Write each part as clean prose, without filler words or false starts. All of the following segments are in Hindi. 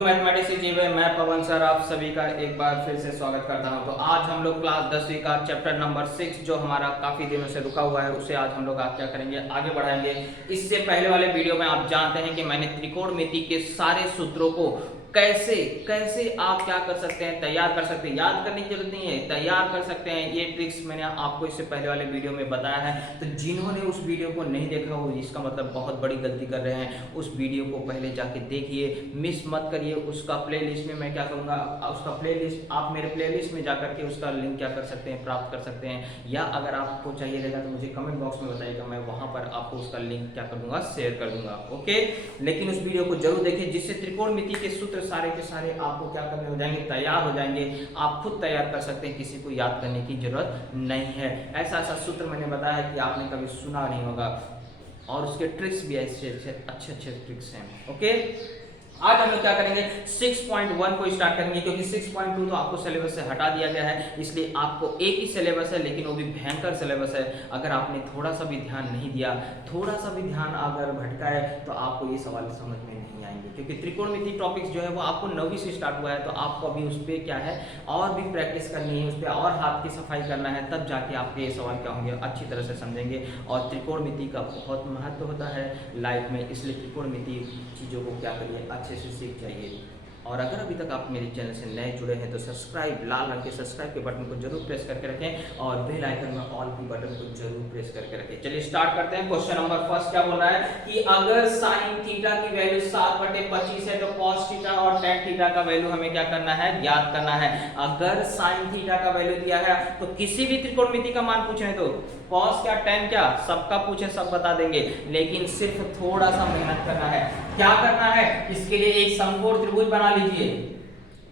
मैथमेटिक्स से जीवे मैं पवन सर आप सभी का एक बार फिर से स्वागत करता हूं। तो आज हम लोग क्लास 10वीं का चैप्टर नंबर 6 जो हमारा काफ़ी दिनों से रुका हुआ है उसे आज हम लोग क्या करेंगे, आगे बढ़ाएंगे। इससे पहले वाले वीडियो में आप जानते हैं कि मैंने त्रिकोणमिति के सारे सूत्रों को कैसे कैसे आप क्या कर सकते हैं, तैयार कर सकते हैं। याद करने की जरूरत नहीं है, तैयार कर सकते हैं। ये ट्रिक्स मैंने आपको इससे पहले वाले वीडियो में बताया है। तो जिन्होंने उस वीडियो को नहीं देखा हो, इसका मतलब बहुत बड़ी गलती कर रहे हैं। उस वीडियो को पहले जाके देखिए, मिस मत करिए। उसका प्लेलिस्ट में मैं क्या करूँगा, उसका प्लेलिस्ट आप मेरे प्लेलिस्ट में जाकर के उसका लिंक क्या कर सकते हैं, प्राप्त कर सकते हैं। या अगर आपको चाहिए रहेगा तो मुझे कमेंट बॉक्स में बताइएगा, मैं वहाँ पर आपको उसका लिंक क्या कर दूंगा, शेयर कर दूंगा। ओके, लेकिन उस वीडियो को जरूर देखिए, जिससे त्रिकोणमिति के सूत्र सारे के सारे आपको क्या करने हो जाएंगे, तैयार हो जाएंगे। आप खुद तैयार कर सकते हैं, किसी को याद करने की जरूरत नहीं है। ऐसा ऐसा सूत्र मैंने बताया है कि आपने कभी सुना नहीं होगा, और उसके ट्रिक्स भी ऐसे अच्छे अच्छे ट्रिक्स हैं। ओके, आज हम लोग क्या करेंगे, 6.1 को स्टार्ट करेंगे, क्योंकि 6.2 तो आपको सिलेबस से हटा दिया गया है, इसलिए आपको एक ही सिलेबस है, लेकिन वो भी भयंकर सिलेबस है। अगर आपने थोड़ा सा भी ध्यान नहीं दिया, थोड़ा सा भी ध्यान अगर भटका है, तो आपको ये सवाल समझ में नहीं आएंगे। क्योंकि त्रिकोणमिति टॉपिक्स जो है वो आपको 9वीं से स्टार्ट हुआ है, तो आपको अभी उस पर क्या है, और भी प्रैक्टिस करनी है, उस पर और हाथ की सफाई करना है, तब जाके आपके ये सवाल क्या होंगे, अच्छी तरह से समझेंगे। और त्रिकोणमिति का बहुत महत्व होता है लाइफ में, इसलिए त्रिकोणमिति चीज़ों को क्या करिए, अच्छे से सीख जाइए। और अगर अभी तक आप मेरे चैनल से नए जुड़े हैं तो सब्सक्राइब, लाल रंग के सब्सक्राइब के बटन को जरूर प्रेस करके रखें, और बेल आइकन में ऑल की बटन को जरूर प्रेस करके रखें। चलिए स्टार्ट करते हैं। क्वेश्चन नंबर फर्स्ट क्या बोल रहा है कि अगर साइन थीटा की वैल्यू 7/25 है, तो कॉस थीटा और टेन थीटा का वैल्यू हमें क्या करना है, ज्ञात करना है। अगर साइन थीटा का वैल्यू दिया है, तो किसी भी त्रिकोणमिति का मान पूछे तो कॉस क्या टेन क्या सबका पूछे सब बता देंगे, लेकिन सिर्फ थोड़ा सा मेहनत करना है। क्या करना है, इसके लिए एक समकोण त्रिभुज बना लीजिए।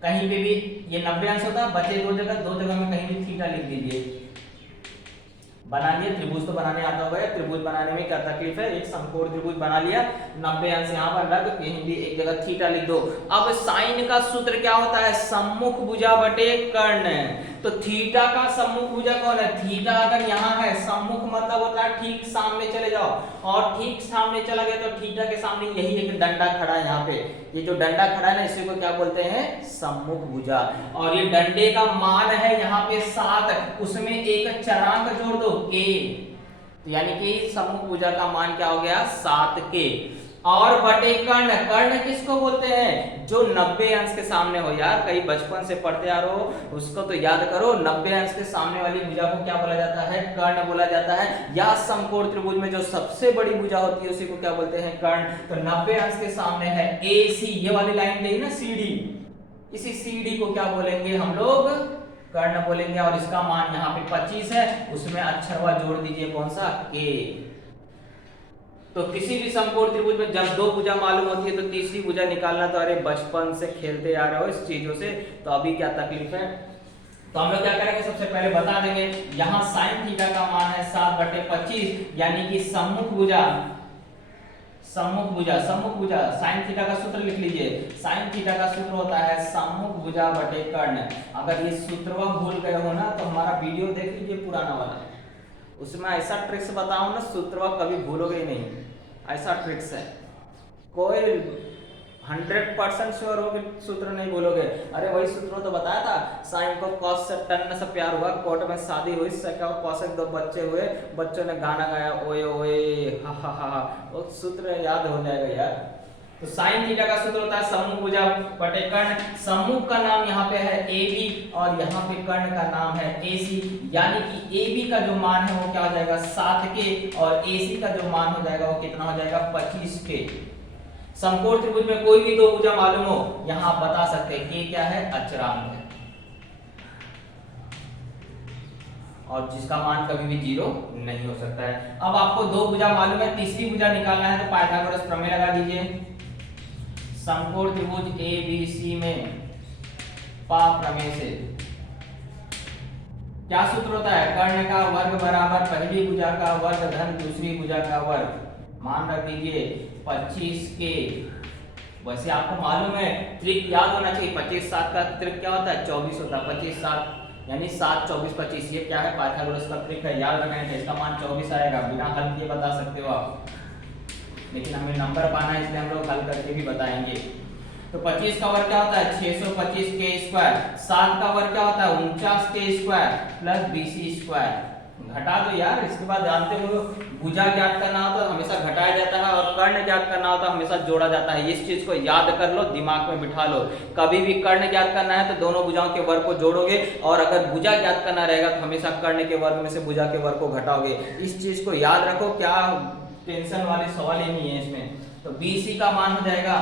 कहीं पे भी ये 90 अंश होता है, बचे दो जगह में कहीं भी थीटा लिख दीजिए। बना लिया, त्रिभुज तो बनाने आता होगा, त्रिभुज बनाने में क्या तकलीफ है, एक समकोण त्रिभुज बना लिया, 90 अंश यहाँ बन रहा है, तो कहीं भी एक जगह थीटा लिख दो। अब साइन का सूत्र क्या होता है, सम्मुख भुजा बटे कर्ण। तो थीटा का सम्मुख भुजा कौन है, थीटा अगर यहाँ है, सम्मुख मतलब होता है ठीक सामने चले जाओ, और ठीक सामने चला गया तो थीटा के सामने यही एक डंडा खड़ा है। यहाँ पे ये जो डंडा खड़ा है ना, इसी को क्या बोलते हैं, सम्मुख भुजा। और ये डंडे का मान है यहाँ पे 7, उसमें एक चरांक जोड़ दो के, तो यानी कि सम्मुख भुजा का मान क्या हो गया, 7 के। और बटे कर्ण, कर्ण किसको बोलते हैं, जो 90 अंश के सामने हो। यार कहीं बचपन से पढ़ते आ रहे हो, उसको तो याद करो। 90 अंश के सामने वाली भुजा को क्या बोला जाता है, कर्ण बोला जाता है। या समकोण त्रिभुज में जो सबसे बड़ी भुजा होती है उसी को क्या बोलते हैं, कर्ण। तो 90 अंश के सामने है AC, ये वाली लाइन गई ना CD, इसी CD को क्या बोलेंगे हम लोग, कर्ण बोलेंगे। और इसका मान यहाँ पे 25 है, उसमें अक्षरवा जोड़ दीजिए, कौन सा, K। तो किसी भी समकोण त्रिभुज में जब दो भुजा मालूम होती है तो तीसरी भुजा निकालना, तो अरे बचपन से खेलते आ रहे हो इस चीजों से, तो अभी क्या तकलीफ है। तो हम लोग क्या करेंगे, सबसे पहले बता देंगे, यहाँ साइन थीटा का मान है 7/25, यानी कि सम्मुख भुजा साइन थीटा का सूत्र लिख लीजिए। साइन थीटा का सूत्र होता है सम्मुख भुजा बटे कर्ण। अगर ये सूत्र भूल गए हो ना, तो हमारा वीडियो देख लीजिए पुराना वाला, उसमें ऐसा ट्रिक्स बताऊं ना, सूत्र कभी भूलोगे ही नहीं, ऐसा ट्रिक्स है। कोई 100% श्योर हो कि सूत्र नहीं भूलोगे। अरे वही सूत्र तो बताया था, साइन को कॉस से टन से प्यार हुआ, कोर्ट में शादी हुई, सेक और कॉसेक 2 बच्चे हुए, बच्चों ने गाना गाया ओए ओए हा हा हा, वो सूत्र याद हो जाएगा यार। तो साइन थीटा का सूत्र होता है सम्मुख भुजा बटे कर्ण। सम्मुख का नाम यहाँ पे है AB, और यहाँ पे कर्ण का नाम है AC, यानी कि AB का जो मान है वो क्या हो जाएगा, 7 के, और AC का जो मान हो जाएगा वो कितना हो जाएगा, 25 के। समकोण त्रिभुज में कोई भी दो भुजा मालूम हो, यहाँ आप बता सकते हैं कि क्या है, अचरांक है, और जिसका मान कभी भी 0 नहीं हो सकता है। अब आपको दो भुजा मालूम है, तीसरी भुजा निकालना है, तो पाइथागोरस प्रमेय लगा दीजिए। समकोण त्रिभुज ABC में पा प्रमेय से क्या सूत्र होता है, कर्ण का वर्ग बराबर पहली भुजा का वर्ग धन दूसरी भुजा का वर्ग। मान रख दीजिए 25 के। वैसे आपको मालूम है, ट्रिक याद होना चाहिए, 25 7 का ट्रिक क्या होता है, 24 होता है। 25 7 यानी 7 24 25, ये क्या है, पाइथागोरस का ट्रिक है, याद रखना है। इसका मान 24 आएगा, बिना हल किए बता सकते हो आप, लेकिन हमें नंबर पाना है, इसलिए हम लोग हल करके भी बताएंगे। तो 25 का वर्ग क्या होता है 625 के स्क्वायर, 7 का वर्ग क्या होता है 49 के स्क्वायर प्लस 20 स्क्वायर। घटा दो यार, इसके बाद जानते हो भुजा ज्ञात करना होता है हमेशा घटाया जाता है और कर्ण ज्ञात करना होता है हमेशा जोड़ा जाता है। इस चीज को याद कर लो, दिमाग में बिठा लो। कभी भी कर्ण ज्ञात करना है तो दोनों भुजाओं के वर्ग को जोड़ोगे, और अगर भुजा ज्ञात करना रहेगा तो हमेशा कर्ण के वर्ग में से भुजा के वर्ग को घटाओगे। इस चीज को याद रखो, क्या टेंशन वाले सवाल ही नहीं है इसमें। तो BC का मान हो जाएगा,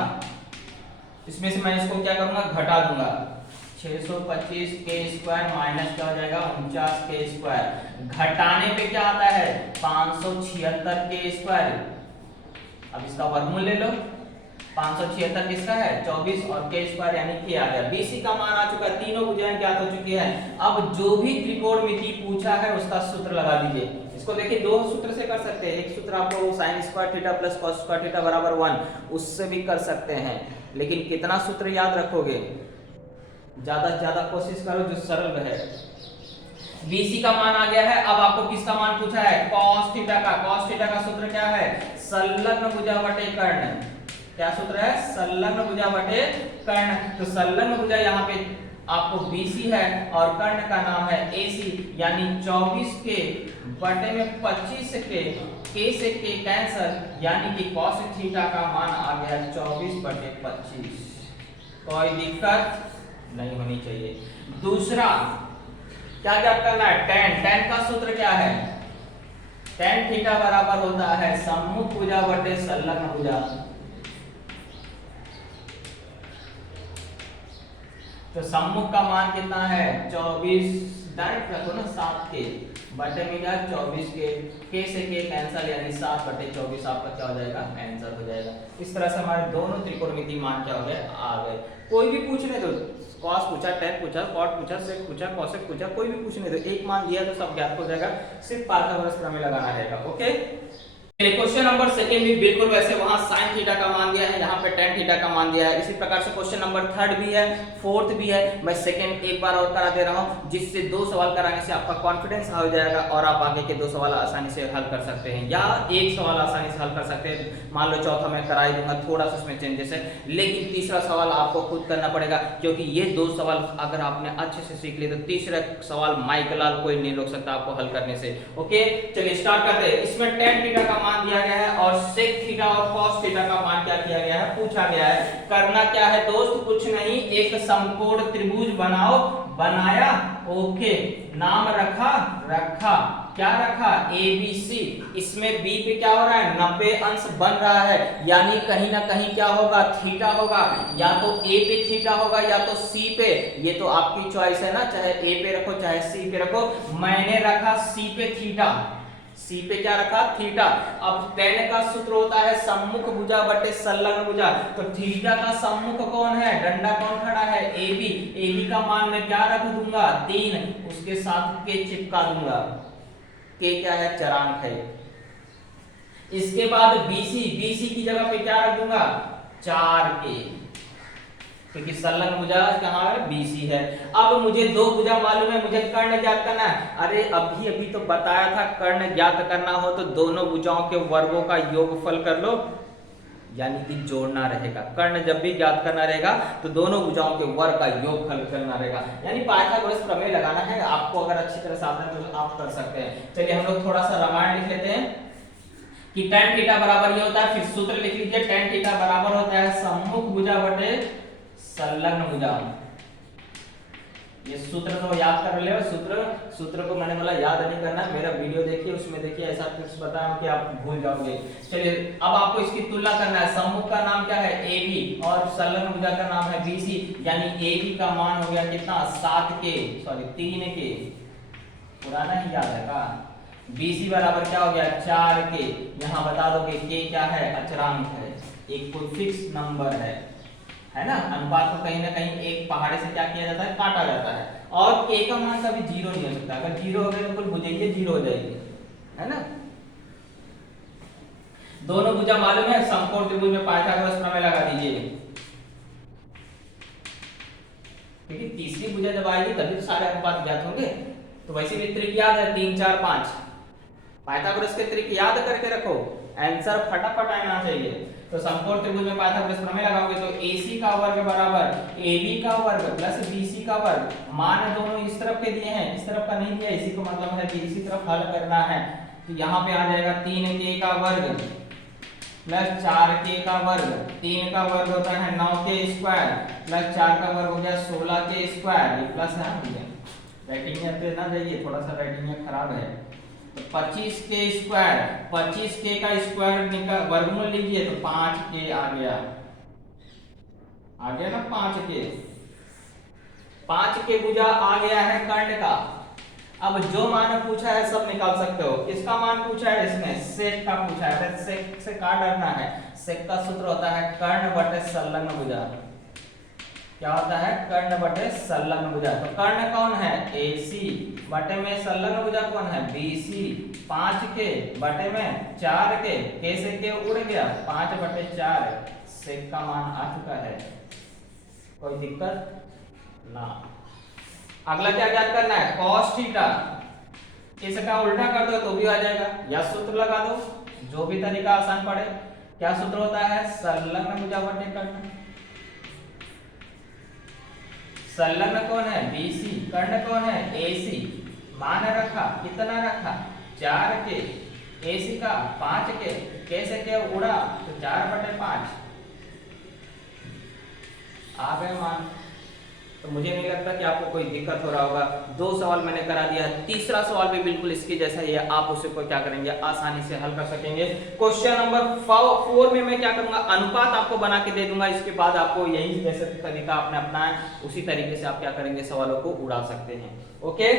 इसमें से मैं इसको क्या करूंगा घटा दूंगा, 625 के स्क्वायर माइनस क्या हो जाएगा 49 के स्क्वायर, घटाने पे क्या आता है 576 के स्क्वायर। अब इसका वर्गमूल ले लो, 576 किसका है 24 और के स्क्वायर यानी के आ गया। BC का मान आ चुका है, तीनों भुजाएं ज्ञात हो चुकी है। अब जो भी त्रिकोणमिति पूछा है उसका सूत्र लगा दीजिए। इसको देखिए दो सूत्र से कर सकते हैं, एक सूत्र आपको sin square theta plus cos square theta बराबर 1, उससे भी कर सकते हैं। लेकिन कितना सूत्र याद रखोगे, ज्यादा से ज्यादा कोशिश करो जो सरल रहे। BC का मान आ गया है। अब आपको किसका मान पूछा है cos थीटा का। cos थीटा का सूत्र क्या है संलग्न भुजा बटे कर्ण। क्या सूत्र है संलग्न भुजा बटे कर्ण। तो संलग्न भुजा यहाँ पे आपको BC है और कर्ण का नाम है AC, यानी 24 के बटे में 25 के से के कैंसल, यानी कि cos थीटा का मान आ गया 24 बटे 25। कोई दिक्कत नहीं होनी चाहिए। दूसरा क्या ज्ञात करना है tan का सूत्र क्या है, tan थीटा बराबर होता है सम्मुख भुजा बटे संलग्न भुजा। तो सम्मुख का मान कितना है 24, डायरेक्ट रखो ना 7 के बटे में क्या 24 के से के कैंसल, यानी 7 बटे 24 आपका क्या हो जाएगा आंसर हो जाएगा। इस तरह से हमारे दोनों त्रिकोणमिति मान क्या हो गए आ गए। कोई भी पूछने दो, cos पूछा, tan पूछा, cot पूछा, sec पूछा, cosec पूछा, कोई भी पूछने दो, एक मान दिया तो सब ज्ञात हो जाएगा, सिर्फ पाइथागोरस प्रमेय लगाना रहेगा। ओके, क्वेश्चन नंबर सेकंड भी बिल्कुल वैसे वहां sin थीटा का मान दिया है, यहाँ पे tan थीटा का मान दिया है। इसी प्रकार से क्वेश्चन नंबर थर्ड भी है, फोर्थ भी है। मैं सेकंड एक बार और करा दे रहा हूँ, जिससे 2 सवाल कराने से आपका कॉन्फिडेंस हो जाएगा और आप आगे के 2 सवाल आसानी से हल कर सकते हैं, या एक सवाल आसानी से हल कर सकते हैं। मान लो चौथा मैं करा ही दूंगा, थोड़ा सा इसमें चेंजेस है, लेकिन तीसरा सवाल आपको खुद करना पड़ेगा, क्योंकि ये 2 सवाल अगर आपने अच्छे से सीख लिए तो तीसरा सवाल माइकलाल कोई नहीं रोक सकता आपको हल करने से। ओके, चलिए स्टार्ट करते हैं। इसमें tan थीटा का मान दिया गया है और sec थीटा और cos थीटा का मान क्या किया गया है पूछा गया है। करना क्या है दोस्त, कुछ नहीं, एक समकोण त्रिभुज बनाओ, बनाया, ओके, नाम रखा, क्या रखा ABC। इसमें B पे क्या हो रहा है 90 अंश बन रहा है, यानी कहीं ना कहीं क्या होगा थीटा होगा, या तो A पे थीटा होगा या तो C पे। ये तो आपकी चॉइस है ना, चाहे A पे रखो चाहे C पे रखो। मैंने रखा C पे थीटा, C पे क्या रखा थीटा। अब tan का सूत्र होता है सम्मुख भुजा बटे संलग्न भुजा। तो थीटा का सम्मुख कौन है, डंडा कौन खड़ा है AB का मान मैं क्या रख दूंगा 3, उसके साथ के चिपका दूंगा, के क्या है चरांक है। इसके बाद BC की जगह पे क्या रख दूंगा 4K, क्योंकि संलग्न भुजा कहाँ है BC है। अब मुझे 2 भुजा मालूम है, मुझे कर्ण ज्ञात करना है। अरे अभी तो बताया था कर्ण ज्ञात करना हो तो दोनों भुजाओं के वर्गों का योगफल कर लो, यानी कि जोड़ना रहेगा। कर्ण जब भी ज्ञात करना रहेगा तो दोनों भुजाओं के वर्ग का योगफल करना रहेगा, यानी पाइथागोरस प्रमेय लगाना है। आपको अगर अच्छी तरह से आता है तो आप कर सकते हैं। चलिए हम लोग थोड़ा सा रामायण लिख लेते हैं कि tan थीटा बराबर ये होता है, फिर सूत्र लिख लीजिए, tan थीटा बराबर होता है सम्मुख भुजा बटे संलग्न भुजा। ये सूत्र तो याद कर ले, सूत्र को मैंने बोला याद नहीं करना, मेरा वीडियो देखिए, उसमें देखिए ऐसा कुछ बताया कि आप भूल जाओगे। चलिए अब आपको इसकी तुलना करना है। सम्मुख का नाम क्या है AB और संलग्न भुजा का नाम है BC, यानी AB का मान हो गया कितना 3K, पुराना ही याद है का। BC बराबर क्या हो गया 4K। यहाँ बता दो कि K क्या है अचरांक है, एक कोई फिक्स नंबर है ना। अनुपात को कहीं ना कहीं एक पहाड़े से क्या किया जाता है काटा जाता है, और K का मान कभी 0 नहीं हो सकता। अगर 0 हो गया तो कुल भुजाएं 0 हो जाएगी, है ना। दोनों भुजा मालूम है, समकोण त्रिभुज में पाइथागोरस प्रमेय लगा दीजिए, क्योंकि तीसरी भुजा जब आएगी तभी तो सारे अनुपात ज्ञात होंगे। तो वैसे भी त्रिक याद है 3 4 5, पाइथागोरस के त्रिक याद करके रखो, आंसर फटाफट आना चाहिए। तो समकोण त्रिभुज में पाइथागोरस प्रमेय लगाओगे तो AC का वर्ग बराबर AB का वर्ग प्लस BC का वर्ग। मान दोनों इस तरफ के दिए हैं, इस तरफ का नहीं दिया, इसी को मतलब है कि इसी तरफ हल करना है। तो यहाँ पे आ जाएगा 3K का वर्ग प्लस 4K का वर्ग। 3 का वर्ग होता है 9K स्क्वायर प्लस 4 का वर्ग हो गया 16K स्क्वायर। ये प्लस है भैया, राइटिंग में पे ना जाइए, थोड़ा सा राइटिंग में खराब है। तो 25K स्क्वायर, 25K का स्क्वायर निकाल वर्गमूल लीजिए तो 5K आ गया ना 5K। 5K भुजा आ गया है कर्ण का। अब जो मान पूछा है सब निकाल सकते हो। किसका मान पूछा है इसमें? सेक का पूछा है। सेक से क्या डरना है? सेक का सूत्र होता है कर्ण बटे संलग्न भुजा। क्या होता है? कर्ण बटे संलग्न भुजा। तो कर्ण कौन है? AC बटे में संलग्न भुजा कौन है? BC। 5K बटे में 4K, K से K उड़ गया, 5/4। सेक का मान आ चुका है, कोई दिक्कत ना। अगला क्या ज्ञात करना है? cos theta. इसका उल्टा कर दो तो भी आ जाएगा, या सूत्र लगा दो, जो भी तरीका आसान पड़े। क्या सूत्र होता है? संलग्न भुजा बटे कर्ण। संलग्न कौन है? BC, कर्ण कौन है? AC। मान रखा, कितना रखा? 4K, AC का 5K, K से K उड़ा तो 4/5 आ गए मान। तो मुझे नहीं लगता कि आपको कोई दिक्कत हो रहा होगा। 2 सवाल मैंने करा दिया है, तीसरा सवाल भी बिल्कुल इसके जैसा ही है। आप उसे को क्या करेंगे? आसानी से हल कर सकेंगे। क्वेश्चन नंबर 4 में मैं क्या करूंगा? अनुपात आपको बना के दे दूंगा। इसके बाद आपको यही जैसे तरीका आपने अपनाया उसी तरीके से आप क्या करेंगे? सवालों को उड़ा सकते हैं। ओके,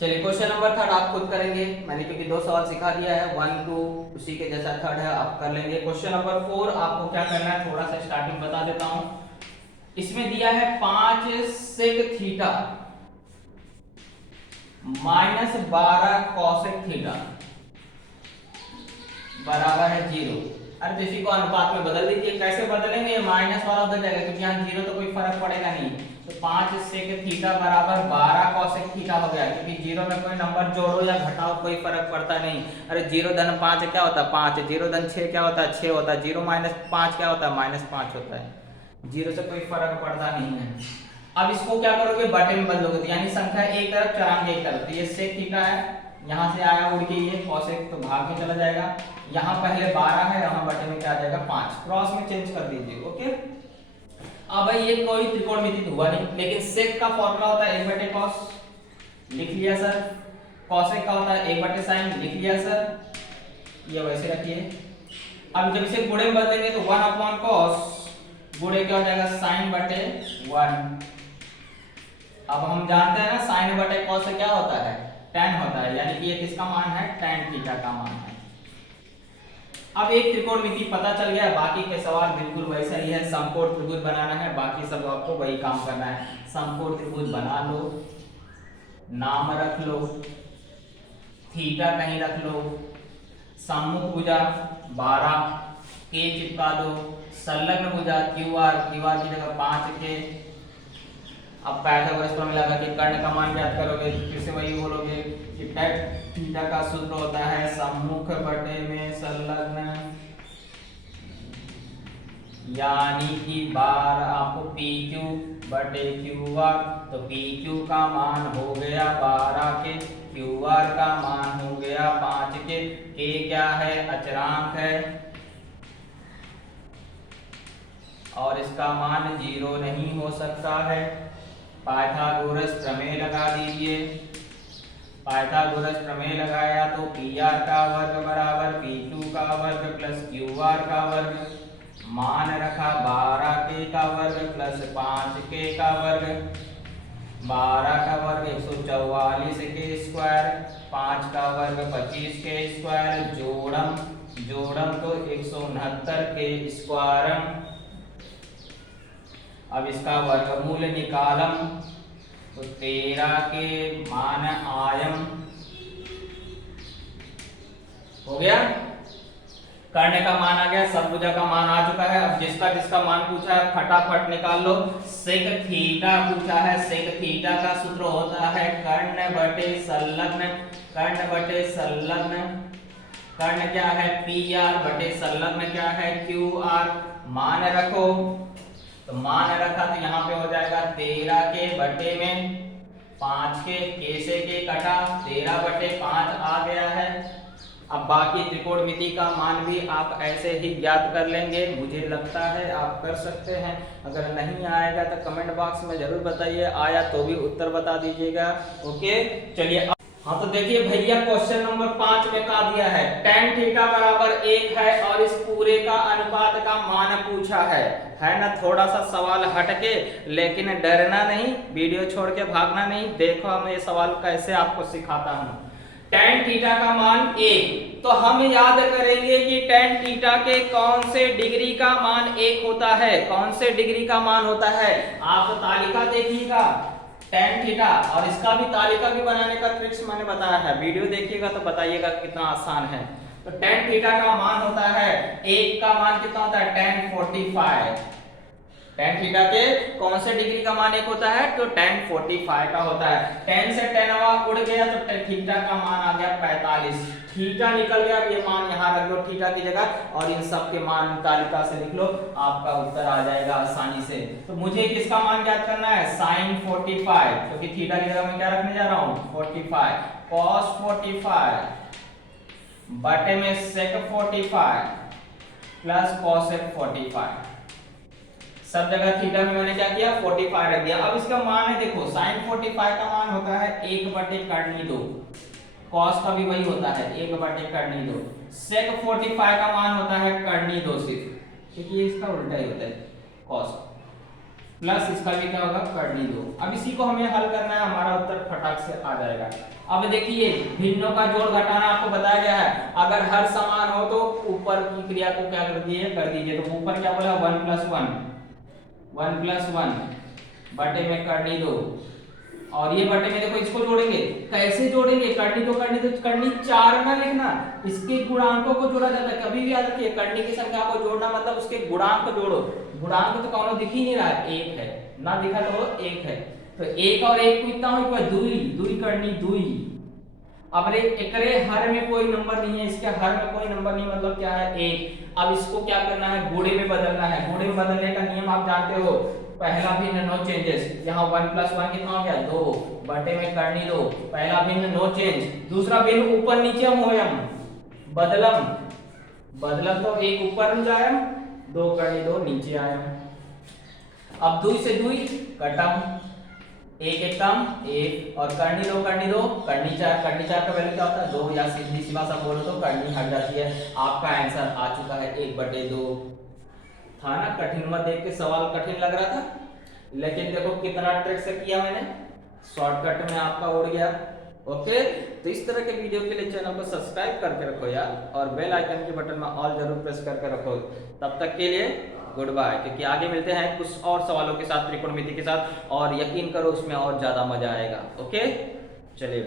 चलिए क्वेश्चन नंबर 3 आप खुद करेंगे। मैंने क्योंकि 2 सवाल सिखा दिया है, 1 2 उसी के जैसा 3 है, आप कर लेंगे। क्वेश्चन नंबर 4 आपको क्या करना है? थोड़ा सा स्टार्टिंग बता देता हूं। इसमें दिया है 5 sec theta minus 12 cosec theta बराबर है 0। अरे तो इसी को अनुपात में बदल दीजिए। कैसे बदलेंगे? ये माइनस वाला उधर जाएगा क्योंकि यहाँ 0 तो कोई फर्क पड़ेगा नहीं। तो 5 सेक थीटा बराबर 12 कॉसेक थीटा हो गया, क्योंकि 0 में कोई नंबर जोड़ो या घटाओ कोई फर्क पड़ता नहीं। अरे 0 धन 5 क्या होता है? 5। 0 धन 6 क्या होता है? 6 होता है। 0 माइनस 5 क्या होता है? -5 होता है। 0 से कोई फर्क पड़ता नहीं है। अब इसको क्या करोगे? बटे में बदलोगे, तो यानी संख्या एक तरफ चढ़ाएंगे एक तरफ। तो ये सेक थीटा है, यहाँ से आया उड़ के ये कॉसेक, तो भाग में चला जाएगा। यहाँ पहले 12 है, यहाँ बटे में क्या आ जाएगा? 5। क्रॉस में चेंज कर दीजिए। ओके, अब भाई ये कोई त्रिकोणमिति तो हुआ नहीं, लेकिन सेक का फॉर्मूला होता है 1/cos, लिख लिया सर। कॉसेक का होता है 1/sin, लिख लिया सर। ये वैसे रखिए। अब जब इसे गुणे में बदलेंगे तो 1/cos गुणे क्या हो जाएगा? sin/1। अब हम जानते हैं ना sin/cos से क्या होता है? tan होता है, यानी कि ये किसका मान है? tan थीटा का मान है। अब एक त्रिकोणमिति पता चल गया, बाकी के सवाल बिल्कुल वैसा ही है। समकोण त्रिभुज बनाना है, बाकी सब आपको वही काम करना है। समकोण त्रिभुज बना लो, नाम रख लो, थीटा कहीं रख लो, सम्मुख भुजा 12 K चिपका दो, संलग्न भुजा QR की जगह 5K। अब पाइथागोरस प्रमेय लगा के कर्ण का मान ज्ञात करोगे, फिर से वही बोलोगे कि tan थीटा का सूत्र होता है सम्मुख बटे में संलग्न, यानी कि बार आपको PQ बटे QR। तो PQ का मान हो गया 12 के, QR का मान हो गया 5 के। K क्या है? अचरांक है और इसका मान 0 नहीं हो सकता है। पाइथागोरस प्रमेय लगा दीजिए। पाइथागोरस प्रमेय लगाया तो PR का वर्ग बराबर PQ का वर्ग प्लस QR का वर्ग। मान रखा 12K का वर्ग प्लस 5K का वर्ग। 12 का वर्ग 144K स्क्वायर, 5 का वर्ग 25K स्क्वायर, जोड़म तो 169K स्क्वायर। अब इसका वर्गमूल निकालम तो 13 के मान आयम हो गया। कर्ण का मान आ गया, सब भुजा का मान आ चुका है। अब जिसका जिसका मान पूछा है फटाफट निकाल लो। सेक थीटा पूछा है, सेक थीटा का सूत्र होता है कर्ण बटे संलग्न, कर्ण बटे संलग्न कर्ण क्या है पी आर बटे संलग्न क्या है क्यू आर। मान रखो, तो मान रखा तो यहाँ पे हो जाएगा 13 के बटे में 5 के, कैसे के कटा 13 बटे 5 आ गया है। अब बाकी त्रिकोणमिति का मान भी आप ऐसे ही ज्ञात कर लेंगे, मुझे लगता है आप कर सकते हैं। अगर नहीं आएगा तो कमेंट बॉक्स में जरूर बताइए, आया तो भी उत्तर बता दीजिएगा। ओके चलिए। हाँ तो देखिए भैया क्वेश्चन नंबर 5 में क्या दिया है, tan थीटा बराबर 1 है और इस पूरे का अनुपात का मान पूछा है ना। थोड़ा सा सवाल हटके, लेकिन डरना नहीं, वीडियो छोड़ के भागना नहीं। देखो हम ये सवाल कैसे आपको सिखाता हूँ। tan थीटा का मान 1, तो हम याद करेंगे कि tan थीटा के कौन से डिग्री का मान 1 होता है, कौन से डिग्री का मान होता है। आप तालिका देखिएगा tan थीटा, और इसका भी तालिका भी बनाने का ट्रिक्स मैंने बताया है, वीडियो देखिएगा तो बताइएगा कितना आसान है। तो tan थीटा का मान होता है 1 का मान कितना होता है tan 45। tan थीटा के कौन से डिग्री का मान 1 होता है, तो tan 45 का होता है। tan से tan उड़ गया तो थीटा का मान आ गया 45। थीटा निकल गया, ये मान यहाँ रख लो थीटा की जगह, और इन सब के मान तालिका से लिख लो, आपका उत्तर आ जाएगा आसानी से। तो मुझे किसका मान ज्ञात करना है sin 45, क्योंकि थीटा की जगह मैं क्या रखने जा रहा हूँ 45, cos 45 बटे में sec 45 प्लस cosec 45। सब जगह थीटा में मैंने क्या किया 45 रख दिया। अब इसका मान है देखो, sin 45 का मान होता है 1 बटे करनी 2, cos का भी वही होता है 1 बटे करनी 2, sec 45 का मान होता है करनी 2 सिर्फ, क्योंकि इसका उल्टा ही होता है cos, प्लस इसका भी क्या होगा करनी 2। अब इसी को हमें हल करना है, हमारा उत्तर फटाक से आ जाएगा। अब देखिए भिन्नों का जोड़ घटाना आपको बताया गया है, अगर हर समान हो तो ऊपर की क्रिया को क्या कर दीजिए। तो ऊपर क्या बोला 1 प्लस 1 बटे में करनी 2, और ये बटे में देखो इसको जोड़ेंगे, कैसे जोड़ेंगे, करनी तो करनी 4 ना लिखना, इसके गुणांकों को जोड़ा जाता है। कभी भी याद रखिए करनी की संख्या को जोड़ना मतलब उसके गुणांक को जोड़ो। गुणांक तो कौन दिख ही नहीं रहा है, 1 है ना, दिखा तो 1 है, तो 1 और 1 को इतना हो 2 करनी 2। अब एकरे हर में कोई नंबर नहीं है, इसके हर में कोई नंबर नहीं, मतलब क्या है 1। अब इसको क्या करना है गुणे में बदलना है। गुणे में बदलने का नियम आप जानते हो, पहला भिन्न नो चेंजेस, यहाँ 1 प्लस 1 कितना हो गया 2 बटे में करनी 2, पहला भिन्न नो चेंज, दूसरा भिन्न ऊपर नीचे होयम बदलम तो 1 ऊपर जायम 2 करनी 2 नीचे आयम। अब 2 से 2 कटम, 1 एक कम 1, और करनी 2 करनी 4 का वैल्यू क्या होता है 2, या सीधी सी भाषा बोलो तो करनी हट जाती है। आपका आंसर आ चुका है 1/2। था ना कठिन, मत देख के सवाल कठिन लग रहा था, लेकिन देखो कितना ट्रिक से किया मैंने, शॉर्टकट में आपका उड़ गया। ओके, तो इस तरह के वीडियो के लिए चैनल को सब्सक्राइब करके रखो यार, और बेल आइकन के बटन में ऑल जरूर प्रेस करके रखो। तब तक के लिए गुड बाय, क्योंकि आगे मिलते हैं कुछ और सवालों के साथ, त्रिकोणमिति के साथ, और यकीन करो उसमें और ज्यादा मजा आएगा। ओके चलिए।